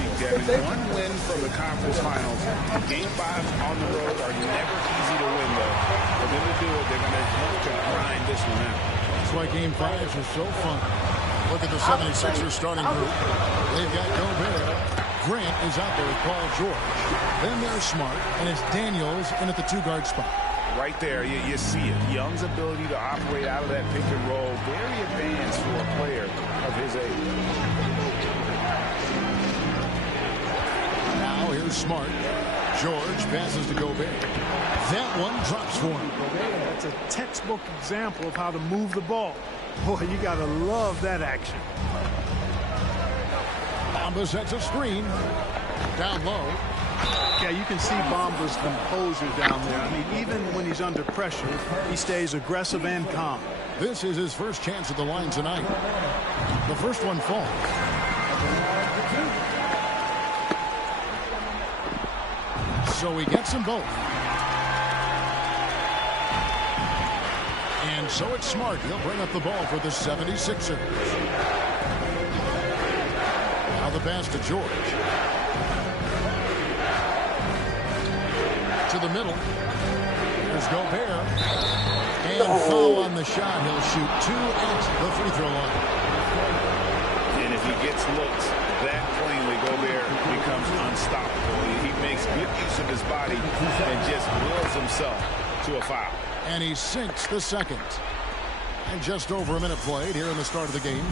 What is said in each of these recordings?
see, Devin, one win from the conference finals. Game 5 on the road are never easy to win, though. For them to do it, they're going to have to grind this one out. That's why Game 5s are so fun. Look at the 76ers starting group. They've got Gobert. Grant is out there with Paul George. Then there's Smart, and it's Daniels in at the 2-guard spot. Right there, you see it. Young's ability to operate out of that pick and roll, very advanced for a player of his age. Now here's Smart. George passes to Gobert. That one drops for him. That's a textbook example of how to move the ball. Boy, you got to love that action. Bamba sets a screen. Down low. Yeah, you can see Bamba's composure down there. I mean, even when he's under pressure, he stays aggressive and calm. This is his first chance at the line tonight. The first one falls. So he gets them both. And so it's Smart. He'll bring up the ball for the 76ers. Now the pass to George. To the middle. There's Gobert. And foul on the shot. He'll shoot 2 at the free throw line. And if he gets looks that plainly, Gobert becomes unstoppable. He makes good use of his body and just wills himself to a foul. And he sinks the second. And just over a minute played here in the start of the game.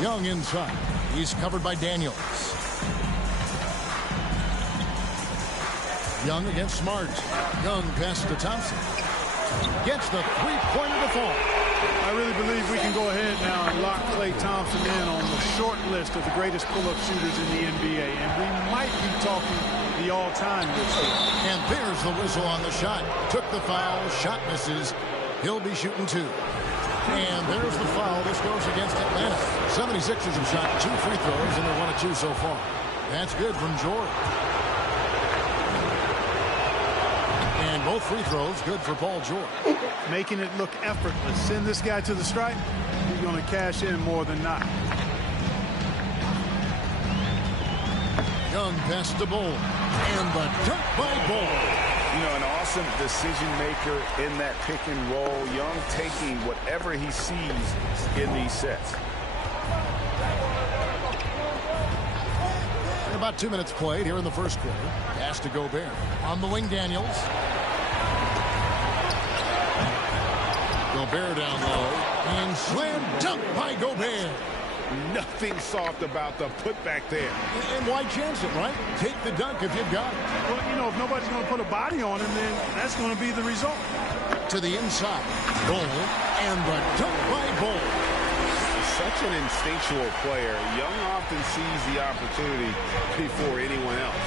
Young inside. He's covered by Daniels. Young against Smart. Young pass to Thompson. Gets the three-pointer to fall. I really believe we can go ahead now and lock Klay Thompson in on the short list of the greatest pull-up shooters in the NBA. And we might be talking the all-time list here. And there's the whistle on the shot. Took the foul. Shot misses. He'll be shooting 2. And there's the foul. This goes against Atlanta. 76ers have shot 2 free throws, and they're 1 of 2 so far. That's good from George. And both free throws good for Paul George. Making it look effortless. Send this guy to the stripe. He's going to cash in more than not. Young pass to Bol. And the dunk by Bol. You know, an awesome decision maker in that pick and roll. Young taking whatever he sees in these sets. And about 2 minutes played here in the first quarter. Pass to Gobert. On the wing, Daniels. Gobert down low. And slam dunk by Gobert. Nothing soft about the putback there. And why chance it, right? Take the dunk if you've got it. Well, you know, if nobody's going to put a body on him, then that's going to be the result. To the inside. Bol. And the dunk by Bol. Such an instinctual player. Young often sees the opportunity before anyone else.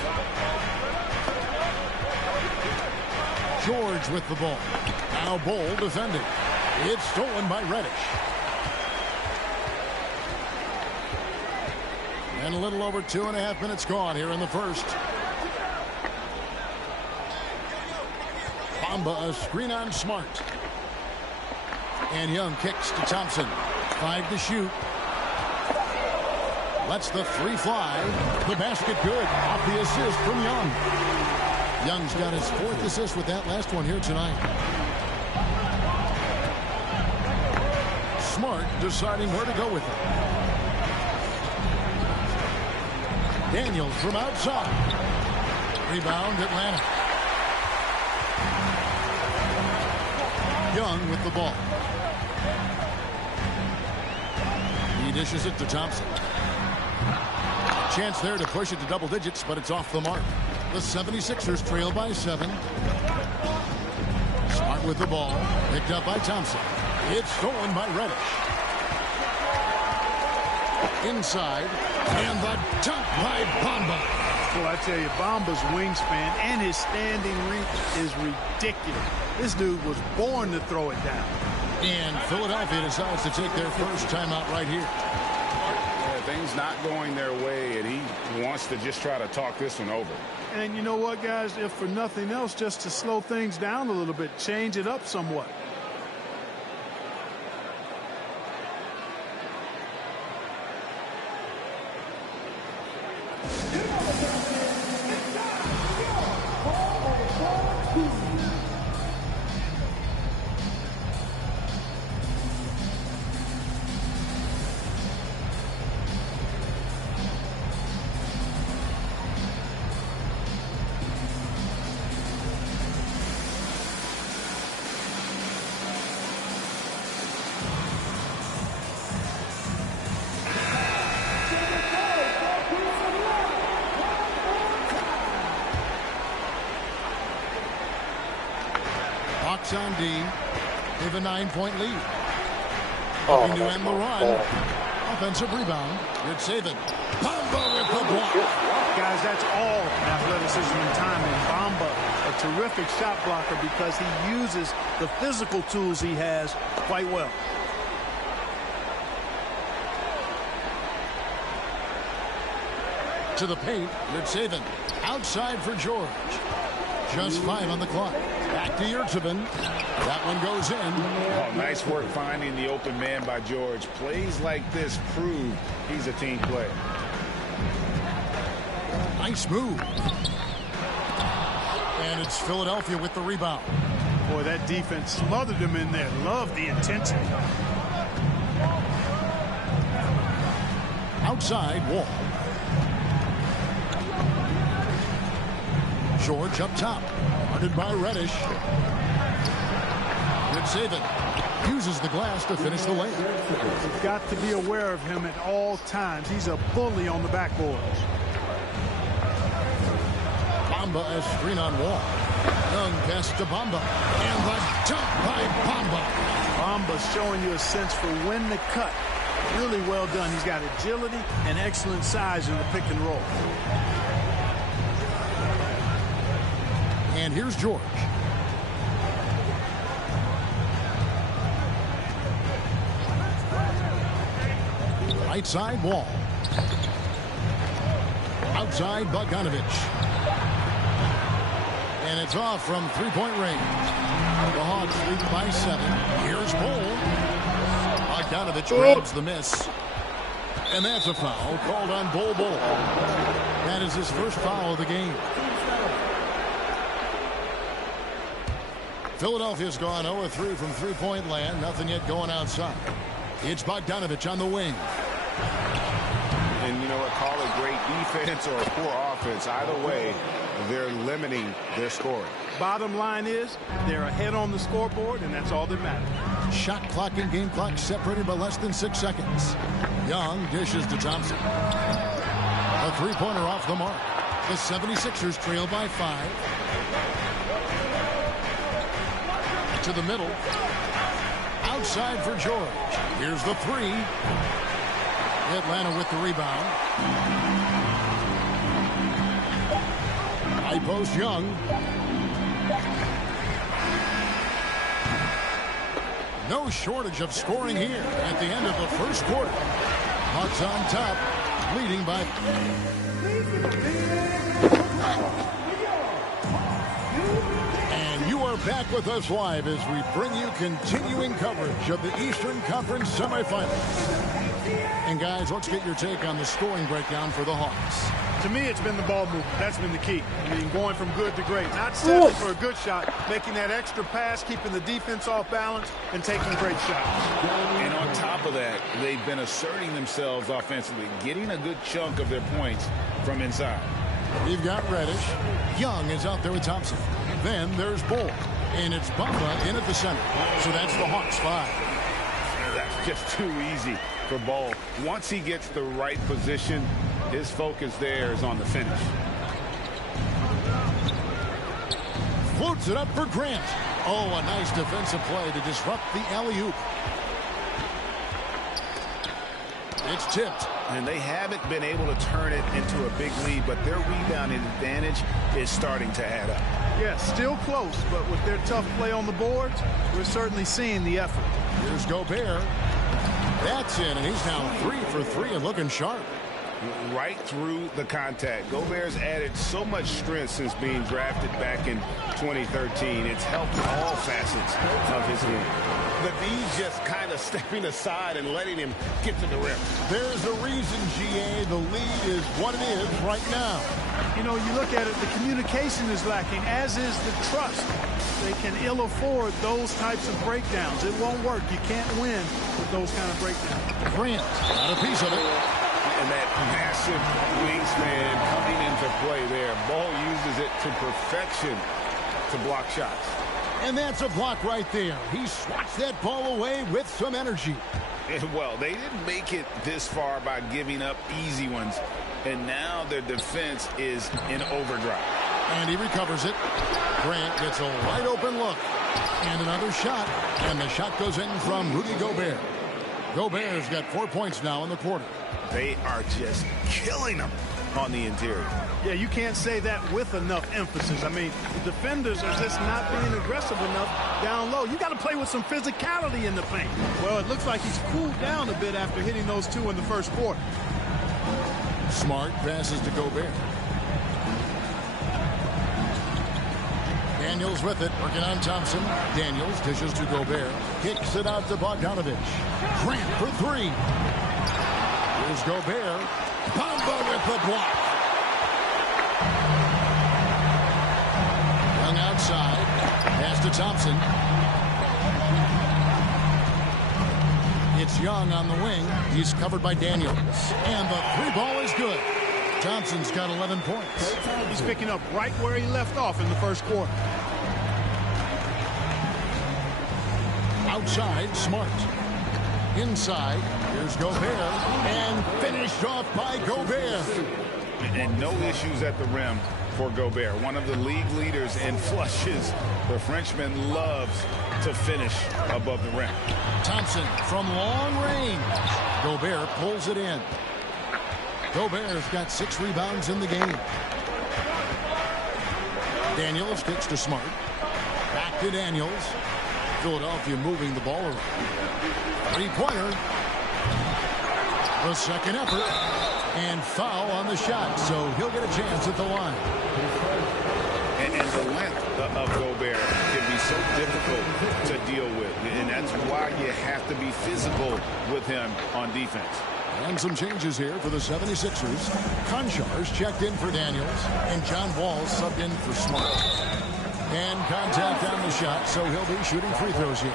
George with the ball. Now Bol defending. It's stolen by Reddish. And a little over 2.5 minutes gone here in the first. Bamba a screen on Smart. And Young kicks to Thompson. 5 to shoot. Lets the 3 fly. The basket good. Off the assist from Young. Young's got his 4th assist with that last one here tonight. Smart deciding where to go with it. Daniels from outside. Rebound Atlanta. Young with the ball. He dishes it to Thompson. Chance there to push it to double digits, but it's off the mark. The 76ers trail by 7. Smart with the ball. Picked up by Thompson. It's stolen by Reddish. Inside. And the dunk by Bamba. Well, I tell you, Bamba's wingspan and his standing reach is ridiculous. This dude was born to throw it down. And Philadelphia decides to take their first timeout right here. Yeah, things not going their way, and he wants to just try to talk this one over. And you know what, guys? If for nothing else, just to slow things down a little bit, change it up somewhat. Hawks on D. They have a 9-point lead. Looking to end the run. Offensive rebound. Good saving. Bamba with the block. Guys, that's all athleticism and timing. Bamba, a terrific shot blocker because he uses the physical tools he has quite well. To the paint. Good saving. Outside for George. Just 5 on the clock. Back to Yurtseven. That one goes in. Oh, nice work finding the open man by George. Plays like this prove he's a team player. Nice move. And it's Philadelphia with the rebound. Boy, that defense smothered him in there. Love the intensity. Outside, Wall. George up top. Guarded by Reddish. Good saving. Uses the glass to finish the layup. You've got to be aware of him at all times. He's a bully on the backboard. Bamba as screen on Wall. Young pass to Bamba. And the jump by Bamba. Bamba's showing you a sense for when to cut. Really well done. He's got agility and excellent size in the pick and roll. And here's George. Right side, Wall. Outside, Bogdanovich. And it's off from three-point range. The Hawks lead by 7. Here's Bol. Bogdanovich grabs the miss. And that's a foul called on Bol. That is his first foul of the game. Philadelphia's gone 0-3 from three-point land. Nothing yet going outside. It's Bogdanovich on the wing. And you know what? Call it great defense or poor offense. Either way, they're limiting their scoring. Bottom line is they're ahead on the scoreboard, and that's all that matters. Shot clock and game clock separated by less than 6 seconds. Young dishes to Thompson. A three-pointer off the mark. The 76ers trail by 5. To the middle. Outside for George. Here's the 3. Atlanta with the rebound. High post Young. No shortage of scoring here at the end of the first quarter. Hawks on top, leading by... And you are back with us live as we bring you continuing coverage of the Eastern Conference semifinals. And guys, let's get your take on the scoring breakdown for the Hawks. To me, it's been the ball movement. That's been the key. I mean, going from good to great. Not settling for a good shot, making that extra pass, keeping the defense off balance, and taking great shots. And on top of that, they've been asserting themselves offensively, getting a good chunk of their points from inside. We've got Reddish. Young is out there with Thompson. Then there's Bol. And it's Bamba in at the center. So that's the Hawks 5. That's just too easy for Bol. Once he gets the right position, his focus there is on the finish. Floats it up for Grant. Oh, a nice defensive play to disrupt the alley-oop. It's tipped. And they haven't been able to turn it into a big lead, but their rebounding advantage is starting to add up. Yeah, still close, but with their tough play on the boards, we're certainly seeing the effort. Here's Gobert. That's in, and he's now 3 for 3 and looking sharp. Right through the contact. Gobert's added so much strength since being drafted back in 2013. It's helped all facets of his game. The D's just kind of stepping aside and letting him get to the rim. There's a reason, GA, the lead is what it is right now. You know, you look at it, the communication is lacking, as is the trust. They can ill afford those types of breakdowns. It won't work. You can't win with those kind of breakdowns. Grant got a piece of it. And that massive wingspan coming into play there. Ball uses it to perfection to block shots. And that's a block right there. He swats that ball away with some energy. And well, they didn't make it this far by giving up easy ones. And now their defense is in overdrive. And he recovers it. Grant gets a wide open look. And another shot. And the shot goes in from Rudy Gobert. Gobert's got 4 points now in the quarter. They are just killing them on the interior. Yeah, you can't say that with enough emphasis. I mean, the defenders are just not being aggressive enough down low. You got to play with some physicality in the paint. Well, it looks like he's cooled down a bit after hitting those two in the first quarter. Smart passes to Gobert. Daniels with it, working on Thompson. Daniels dishes to Gobert. Kicks it out to Bogdanovich. Grant for three. Here's Gobert. Bamba with the block. Young outside. Pass to Thompson. It's Young on the wing. He's covered by Daniels. And the three ball is good. Thompson's got 11 points. He's picking up right where he left off in the first quarter. Outside, Smart. Inside, here's Gobert. And finished off by Gobert. And no issues at the rim for Gobert. One of the league leaders in flushes. The Frenchman loves to finish above the rim. Thompson from long range. Gobert pulls it in. Gobert's got 6 rebounds in the game. Daniels kicks to Smart. Back to Daniels. Philadelphia moving the ball around. Three-pointer. The second effort. And foul on the shot, so he'll get a chance at the line. And the length of Gobert can be so difficult to deal with. And that's why you have to be physical with him on defense. And some changes here for the 76ers. Konchar's checked in for Daniels. And John Wall subbed in for Smart. And contact on the shot, so he'll be shooting free throws here.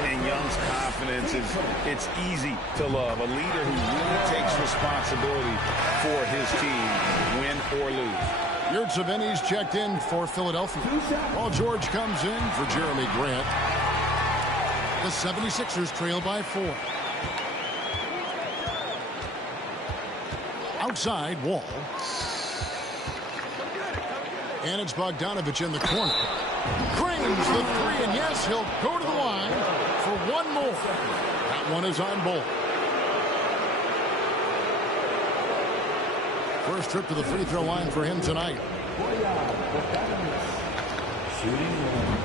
And Young's confidence it's easy to love. A leader who really takes responsibility for his team, win or lose. Yurtseven's checked in for Philadelphia. Paul George comes in for Jeremy Grant. The 76ers trail by 4. Outside, Wall. And it's Bogdanovich in the corner. Cranes the three, and yes, he'll go to the line for one more. That one is on Bol. First trip to the free throw line for him tonight.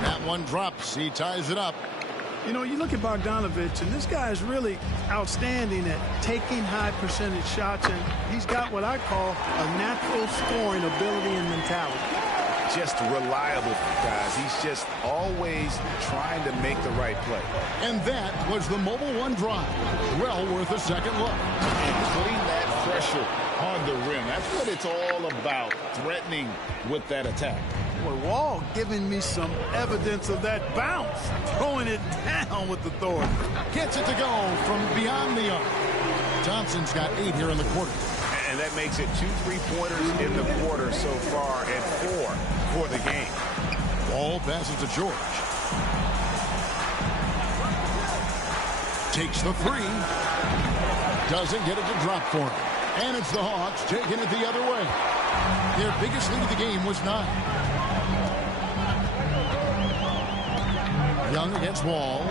That one drops. He ties it up. You know, you look at Bogdanovich, and this guy is really outstanding at taking high percentage shots, and he's got what I call a natural scoring ability and mentality. Just reliable, guys. He's just always trying to make the right play. And that was the Mobile One drive. Well worth a second look. And putting that pressure on the rim. That's what it's all about, threatening with that attack. Boy, Wall giving me some evidence of that bounce, throwing it down with authority. Gets it to go from beyond the arc. Thompson's got 8 here in the quarter. And that makes it 2 3-pointers in the quarter so far and 4 for the game. Ball passes to George. Takes the 3. Doesn't get it to drop for him. And it's the Hawks taking it the other way. Their biggest lead of the game was 9. Young against Wall.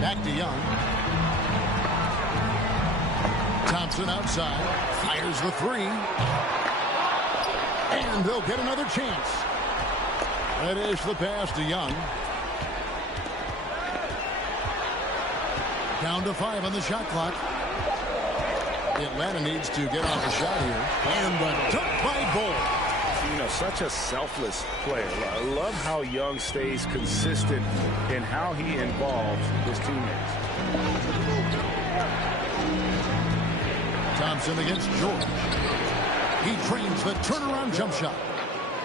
Back to Young. Thompson outside. Fires the 3. And they'll get another chance. That is the pass to Young. Down to 5 on the shot clock. Atlanta needs to get off a shot here. And the dunk by Bol. You know, such a selfless player. I love how Young stays consistent in how he involves his teammates. Thompson against George. He trains the turnaround jump shot.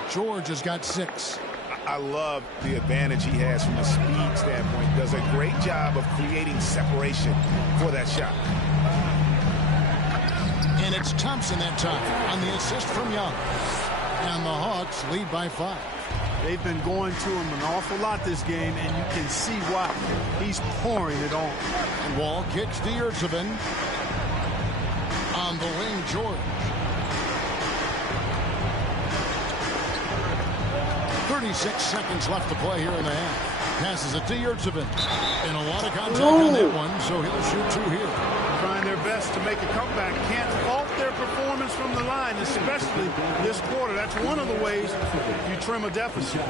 George has got 6. I love the advantage he has from a speed standpoint. Does a great job of creating separation for that shot. And it's Thompson that time on the assist from Young. And the Hawks lead by 5. They've been going to him an awful lot this game, and you can see why. He's pouring it on. And Wall kicks to Yurtseven. On the wing, George. 36 seconds left to play here in the half. Passes it to Yurtseven. And a lot of contact on that one, so he'll shoot 2 here. Trying their best to make a comeback. Can't fault their performance from the line, especially this quarter. That's one of the ways you trim a deficit.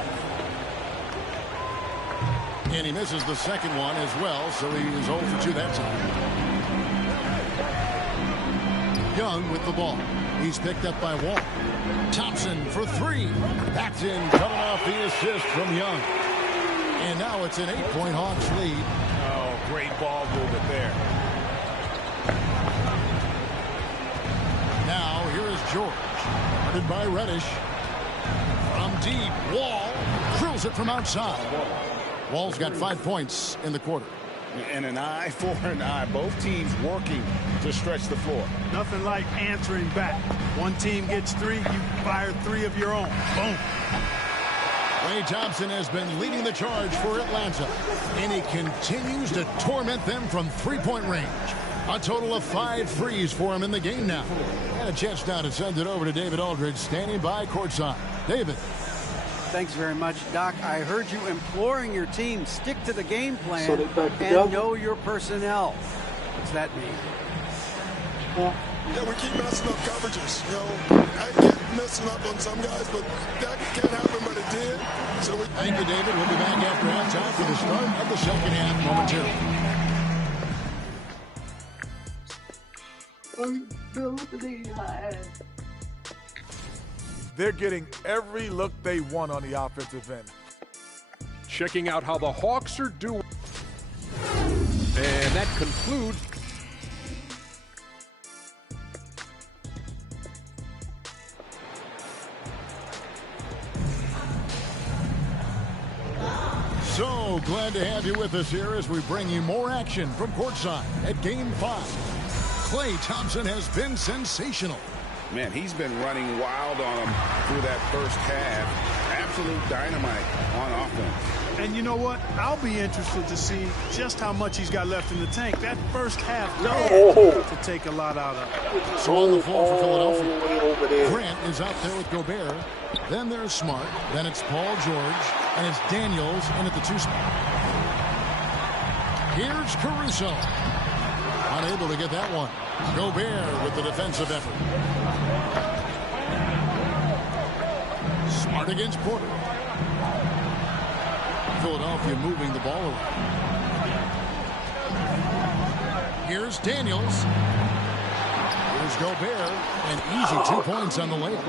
And he misses the second one as well, so he is 0 for 2 that time. Young with the ball. He's picked up by Wall. Thompson for 3. That's in, coming off the assist from Young. And now it's an 8-point Hawks lead. Oh, great ball movement there. Now here is George. Guarded by Reddish. From deep, Wall drills it from outside. Wall's got 5 points in the quarter. And an eye for an eye. Both teams working to stretch the floor. Nothing like answering back. One team gets 3, you fire 3 of your own. Boom. Klay Thompson has been leading the charge for Atlanta, and he continues to torment them from 3-point range. A total of 5 threes for him in the game now. And a chance now to send it over to David Aldridge, standing by courtside. David. Thanks very much, Doc. I heard you imploring your team, stick to the game plan and know your personnel. What's that mean? Yeah, we keep messing up coverages. You know, I get messing up on some guys, but that can't happen, but it did. So Thank you, David. We'll be back after halftime for the start of the second half momentarily. They're getting every look they want on the offensive end. Checking out how the Hawks are doing. And that concludes. So glad to have you with us here as we bring you more action from courtside at Game 5. Klay Thompson has been sensational. Man, he's been running wild on him through that first half. Absolute dynamite on offense. And you know what? I'll be interested to see just how much he's got left in the tank. That first half to take a lot out of. So on the floor for Philadelphia, Grant is out there with Gobert. Then there's Smart. Then it's Paul George. And it's Daniels in at the 2 spot. Here's Caruso. Unable to get that one. Gobert with the defensive effort. Smart against Porter. Philadelphia moving the ball around. Here's Daniels. Here's Gobert. And easy 2 points on the layup.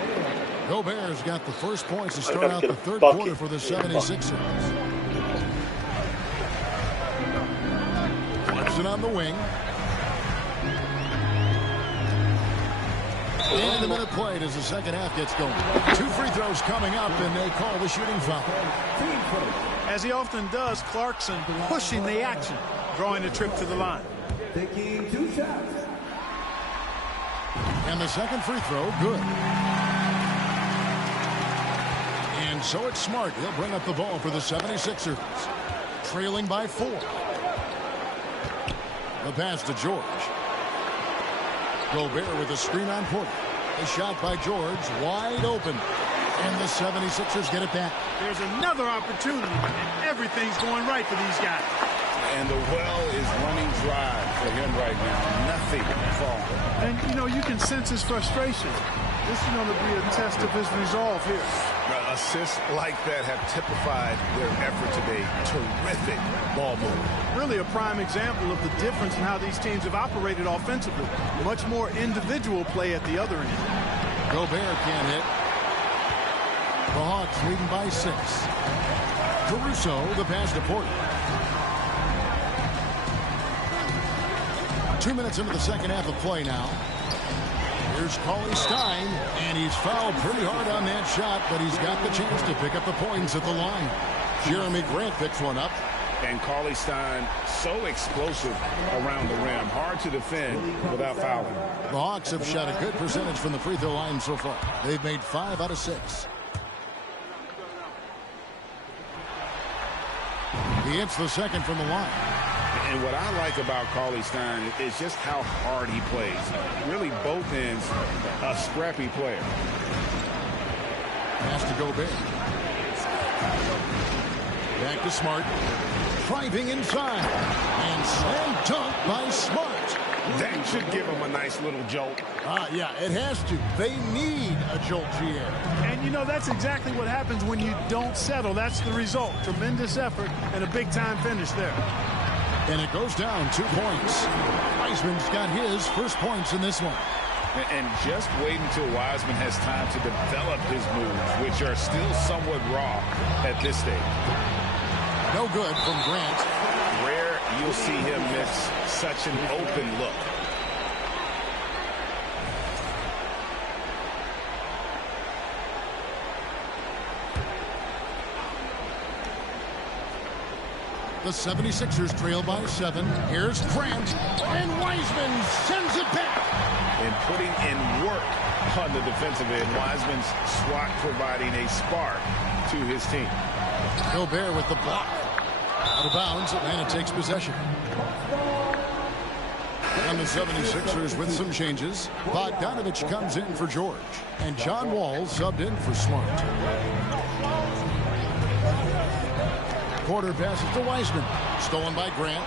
Gobert's got the first points to start out the third quarter for the 76ers. Clarkson on the wing. And a minute played as the second half gets going. 2 free throws coming up, and they call the shooting foul. As he often does, Clarkson pushing the action, drawing a trip to the line. Taking 2 shots. And the second free throw, good. And so it's Smart. He'll bring up the ball for the 76ers. Trailing by 4. The pass to George. Gobert with a screen on Porter. A shot by George, wide open. And the 76ers get it back. There's another opportunity, and everything's going right for these guys. And the well is running dry for him right now. Nothing falling. And, you know, you can sense his frustration. This is going to be a test of his resolve here. Assists like that have typified their effort today. Terrific ball movement. Really a prime example of the difference in how these teams have operated offensively. Much more individual play at the other end. Gobert can't hit. The Hawks leading by 6. Caruso, the pass to Porter. 2 minutes into the second half of play now. Here's Cauley-Stein, and he's fouled pretty hard on that shot, but he's got the chance to pick up the points at the line. Jeremy Grant picks one up. And Cauley-Stein so explosive around the rim. Hard to defend without fouling. The Hawks have shot a good percentage from the free throw line so far. They've made 5 out of 6. He hits the second from the line. And what I like about Cauley-Stein is just how hard he plays. Really, both ends, a scrappy player. Pass to Gobert. Back to Smart. Driving inside. And slam dunk by Smart. That should give him a nice little jolt. Yeah, it has to. They need a jolt, GA. And, you know, that's exactly what happens when you don't settle. That's the result. Tremendous effort and a big-time finish there. And it goes down 2 points. Wiseman's got his first points in this one. And just wait until Wiseman has time to develop his moves, which are still somewhat raw at this stage. No good from Grant. Rare you'll see him miss such an open look. The 76ers trail by 7. Here's Grant, and Wiseman sends it back. And putting in work on the defensive end. Wiseman's swat providing a spark to his team. Gobert with the block. Out of bounds, Atlanta takes possession. And the 76ers with some changes. Bogdanovich comes in for George. And John Wall subbed in for Smart. Porter passes to Wiseman. Stolen by Grant.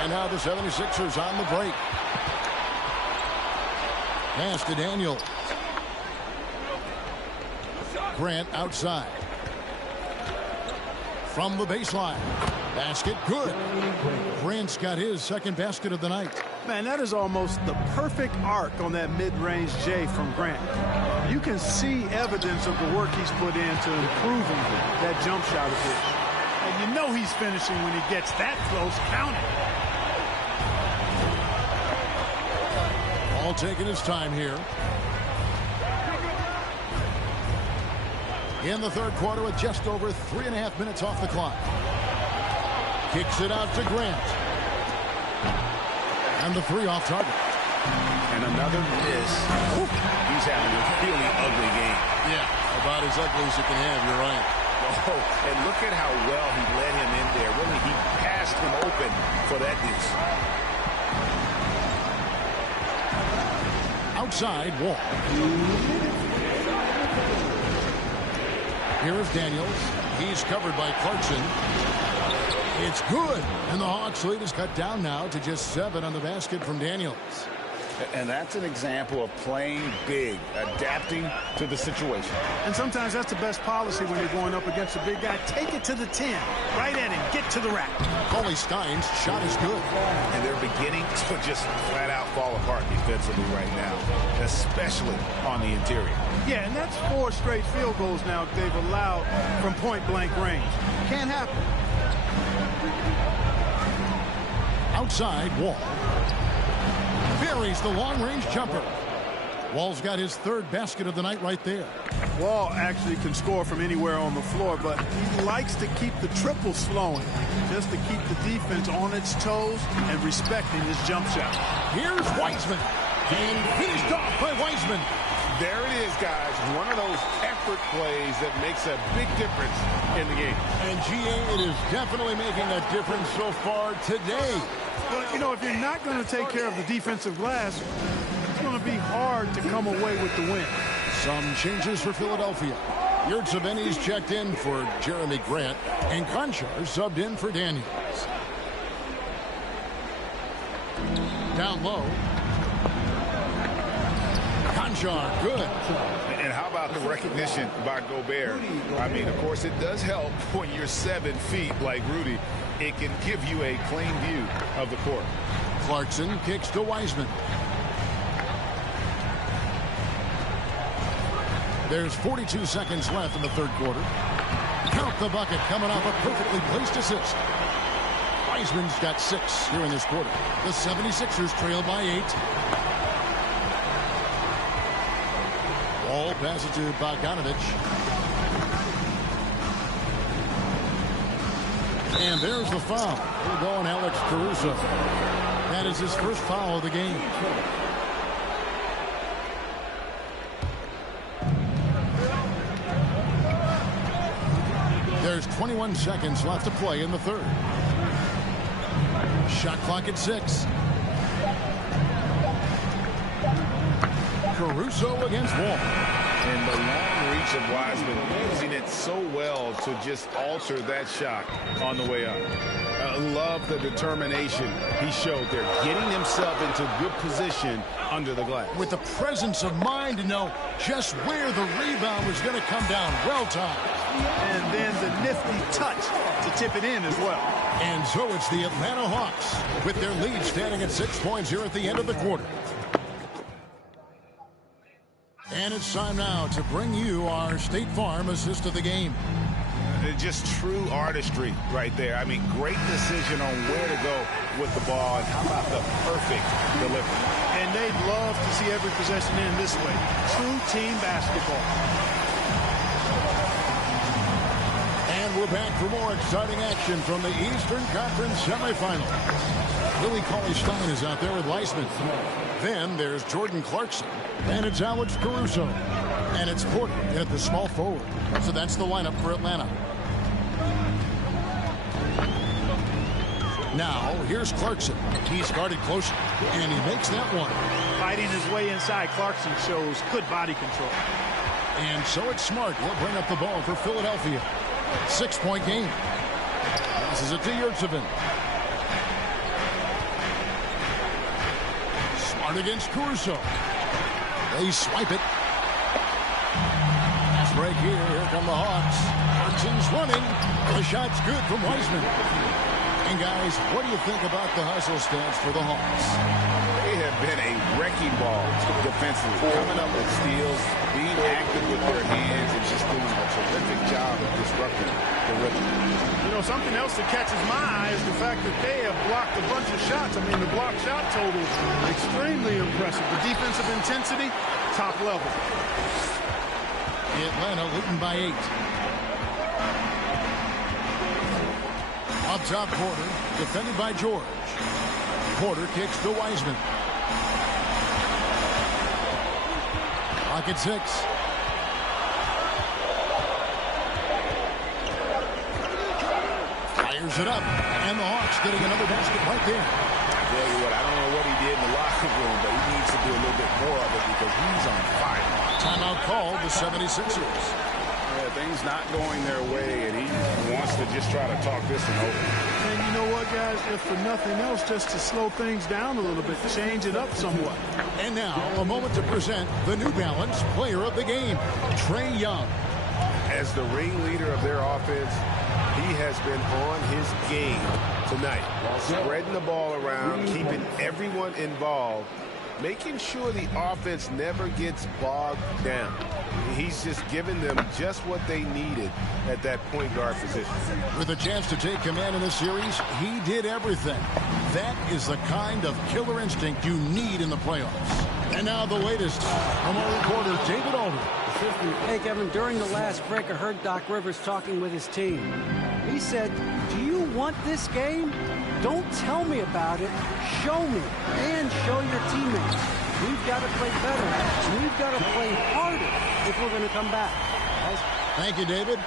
And now the 76ers on the break. Pass to Daniels. Grant outside. From the baseline. Basket good. Grant's got his second basket of the night. Man, that is almost the perfect arc on that mid-range J from Grant. You can see evidence of the work he's put into improving that jump shot of his. And you know he's finishing when he gets that close. Count it. All taking his time here. In the third quarter with just over 3.5 minutes off the clock. Kicks it out to Grant. And the 3 off target. And another miss. He's having a really ugly game. Yeah, about as ugly as you can have, you're right. Oh, and look at how well he led him in there. Really, he passed him open for that deuce. Outside, Wall. Here is Daniels. He's covered by Clarkson. It's good. And the Hawks lead is cut down now to just 7 on the basket from Daniels. And that's an example of playing big, adapting to the situation. And sometimes that's the best policy when you're going up against a big guy. Take it to the 10. Right at him. Get to the rack. Cauley-Stein's shot is good. And they're beginning to just flat out fall apart defensively right now, especially on the interior. Yeah, and that's 4 straight field goals now they've allowed from point-blank range. Can't happen. Outside, Wall. Buries the long-range jumper. Wall's got his 3rd basket of the night right there. Wall actually can score from anywhere on the floor, but he likes to keep the triples flowing just to keep the defense on its toes and respecting his jump shot. Here's Wiseman. And finished off by Wiseman. There it is, guys. One of those effort plays that makes a big difference in the game. And GA, it is definitely making a difference so far today. Well, you know, if you're not going to take care of the defensive glass, it's going to be hard to come away with the win. Some changes for Philadelphia. Yurtseven's checked in for Jeremy Grant, and Conchar subbed in for Daniels. Down low. Conchar, good. And how about the recognition by Gobert? I mean, of course, it does help when you're 7 feet like Rudy. It can give you a clean view of the court. Clarkson kicks to Wiseman. There's 42 seconds left in the third quarter. Count the bucket coming off a perfectly placed assist. Wiseman's got 6 here in this quarter. The 76ers trail by 8. Ball passes to Bogdanovic. And there's the foul. We're going Alex Caruso. That is his first foul of the game. There's 21 seconds left to play in the third. Shot clock at 6. Caruso against Wall. And the long reach of Wiseman, using it so well to just alter that shot on the way up. I love the determination he showed there, getting himself into good position under the glass. With the presence of mind to know just where the rebound was going to come down. Well timed. And then the nifty touch to tip it in as well. And so it's the Atlanta Hawks with their lead standing at 6 points here at the end of the quarter. And it's time now to bring you our State Farm assist of the game. Just true artistry right there. I mean, great decision on where to go with the ball. And how about the perfect delivery? And they'd love to see every possession in this way. True team basketball. And we're back for more exciting action from the Eastern Conference semifinal. Willie Cauley-Stein is out there with Weissman. Then there's Jordan Clarkson. And it's Alex Caruso. And it's Porter in at the small forward. So that's the lineup for Atlanta. Now, here's Clarkson. He's guarded closely, and he makes that one. Fighting his way inside, Clarkson shows good body control. And so it's Smart. He'll bring up the ball for Philadelphia. 6-point game. Passes it to Yurtseven. Smart against Caruso. They swipe it. Pass break here. Here come the Hawks. Clarkson's running. The shot's good from Wiseman. And guys, what do you think about the hustle stats for the Hawks? They have been a wrecking ball defensively, coming up with steals, being active with their hands, and just doing a terrific job of disrupting the rhythm. You know, something else that catches my eye is the fact that they have blocked a bunch of shots. I mean, the block shot total, extremely impressive. The defensive intensity, top level. Atlanta leading by 8. Up top, Porter, defended by George. Porter kicks to Wiseman. Clock at 6. Fires it up, and the Hawks getting another basket right there. I tell you what, I don't know what he did in the locker room, but he needs to do a little bit more of it because he's on fire. Timeout called the 76ers. Things not going their way, and he wants to just try to talk this one over. And you know what, guys? If for nothing else, just to slow things down a little bit, change it up somewhat. And now, a moment to present the New Balance Player of the Game, Trae Young. As the ringleader of their offense, he has been on his game tonight, spreading the ball around, keeping everyone involved, making sure the offense never gets bogged down. He's just giving them just what they needed at that point guard position. With a chance to take command in this series, he did everything. That is the kind of killer instinct you need in the playoffs. And now the latest from our reporter, David Aldridge. Hey, Kevin, during the last break, I heard Doc Rivers talking with his team. He said, do you want this game? Don't tell me about it. Show me and show your teammates. We've got to play better. We've got to play harder if we're going to come back. Thank you, David.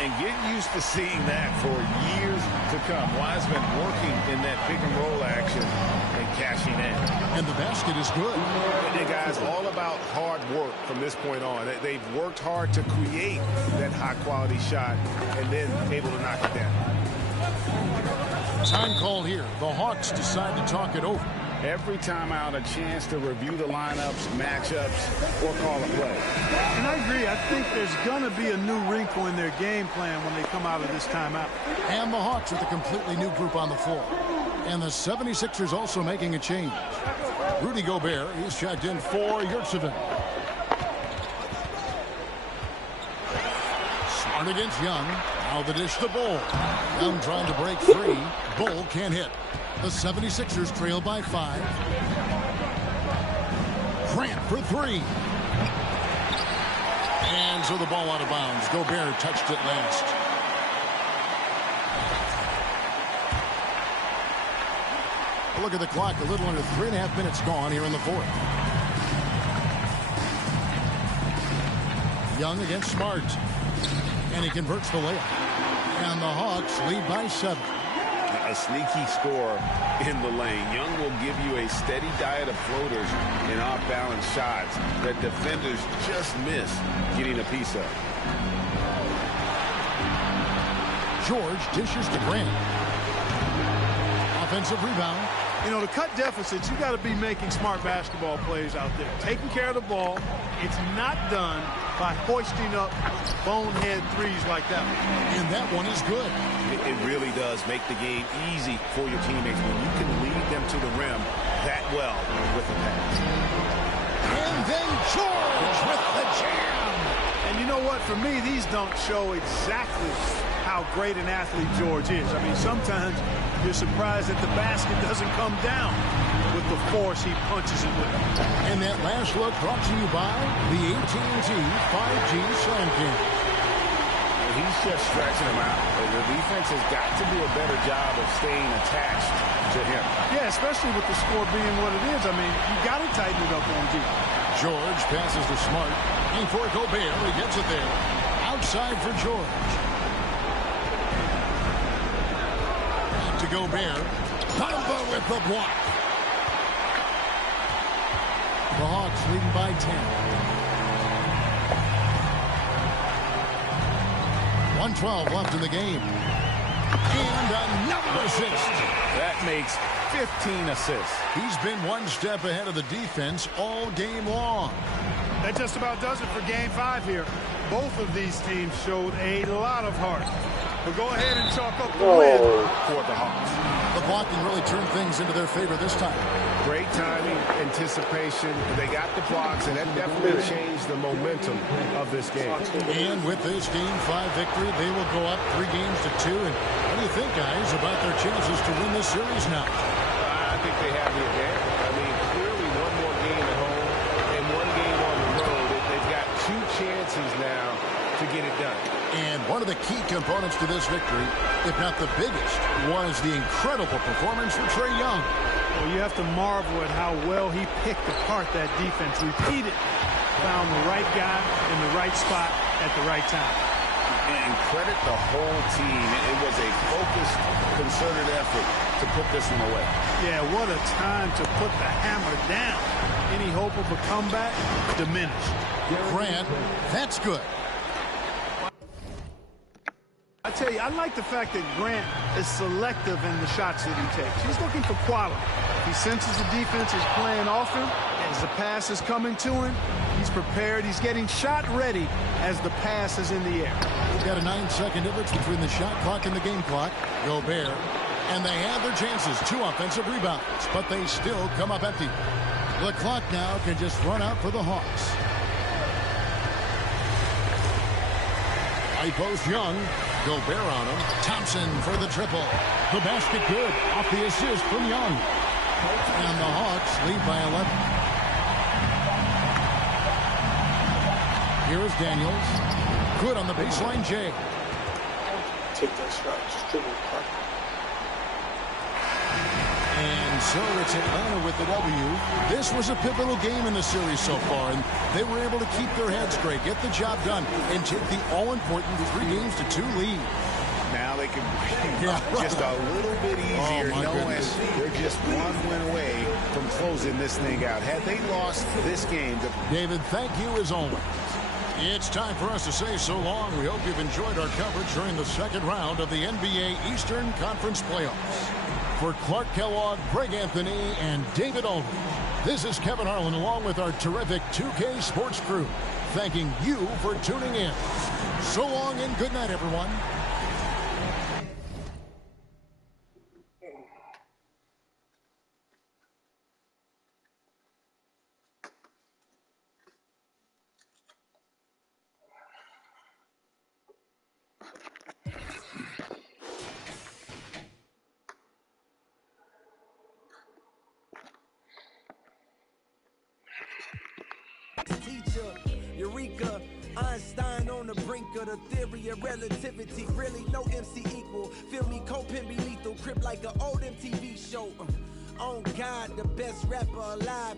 And get used to seeing that for years to come. Wiseman working in that pick and roll action and cashing in. And the basket is good. And guys, all about hard work from this point on. They've worked hard to create that high-quality shot and then able to knock it down. Time called here. The Hawks decide to talk it over. Every time out, a chance to review the lineups, matchups, or call a play. And I agree. I think there's going to be a new wrinkle in their game plan when they come out of this timeout. And the Hawks with a completely new group on the floor. And the 76ers also making a change. Rudy Gobert, he's checked in for Yurtseven. Guard against Young. Now the dish to Bull. Young trying to break free. Bull can't hit. The 76ers trail by 5. Grant for 3. And so the ball out of bounds. Gobert touched it last. Look at the clock. A little under 3.5 minutes gone here in the fourth. Young against Smart. And he converts the layup. And the Hawks lead by 7. A sneaky score in the lane. Young will give you a steady diet of floaters and off-balance shots that defenders just miss getting a piece of. George dishes to Grant. Offensive rebound. You know, to cut deficits, you got to be making smart basketball plays out there. Taking care of the ball. It's not done by hoisting up bonehead threes like that one. And that one is good. It really does make the game easy for your teammates when you can lead them to the rim that well with the pass. And then George with the jam. And you know what? For me, these don't show exactly how great an athlete George is. I mean, sometimes you're surprised that the basket doesn't come down with the force he punches it with. And that last look brought to you by the AT&T 5G Slam King. He's just stretching him out. The defense has got to do a better job of staying attached to him. Yeah, especially with the score being what it is. I mean, you got to tighten it up on deep. George passes to Smart. And for Gobert, he gets it there. Outside for George. To Gobert. Bamba with the block. The Hawks leading by 10. 1:12 left in the game. And another assist. That makes 15 assists. He's been one step ahead of the defense all game long. That just about does it for Game 5 here. Both of these teams showed a lot of heart. But go ahead and chalk up the win for the Hawks. The blocking really turned things into their favor this time. Great timing, anticipation. They got the blocks, and that definitely changed the momentum of this game. And with this Game 5 victory, they will go up 3 games to 2. And what do you think, guys, about their chances to win this series now? I think they have the advantage. I mean, clearly one more game at home and one game on the road. They've got 2 chances now to get it done. And one of the key components to this victory, if not the biggest, was the incredible performance from Trae Young. Well, you have to marvel at how well he picked apart that defense. Repeatedly found the right guy in the right spot at the right time. And credit the whole team. It was a focused, concerted effort to put this one away. Yeah, what a time to put the hammer down. Any hope of a comeback diminished. Grant, that's good. I tell you, I like the fact that Grant is selective in the shots that he takes. He's looking for quality. He senses the defense is playing off him. As the pass is coming to him, he's prepared. He's getting shot ready as the pass is in the air. We've got a 9-second difference between the shot clock and the game clock. Gobert. And they have their chances. 2 offensive rebounds, but they still come up empty. The clock now can just run out for the Hawks. High post Young. Gobert on him. Thompson for the triple. The basket good. Off the assist from Young. And the Hawks lead by 11. Here is Daniels. Good on the baseline, Jay. Take that shot. Just dribble. And so it's Atlanta with the W. This was a pivotal game in the series so far, and they were able to keep their heads straight, get the job done, and take the all-important 3-2 lead. Now they can breathe just a little bit easier, knowing they're just one win away from closing this thing out. Had they lost this game... David, thank you as always. It's time for us to say so long. We hope you've enjoyed our coverage during the second round of the NBA Eastern Conference Playoffs. For Clark Kellogg, Greg Anthony, and David Aldridge, this is Kevin Harlan along with our terrific 2K Sports crew, thanking you for tuning in. So long and good night, everyone. teacher, Eureka, Einstein on the brink of the theory of relativity. Really, no MC equal. Feel me, co-pin be lethal. Crip like an old MTV show. On God, the best rapper alive.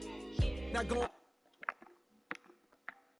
Not going.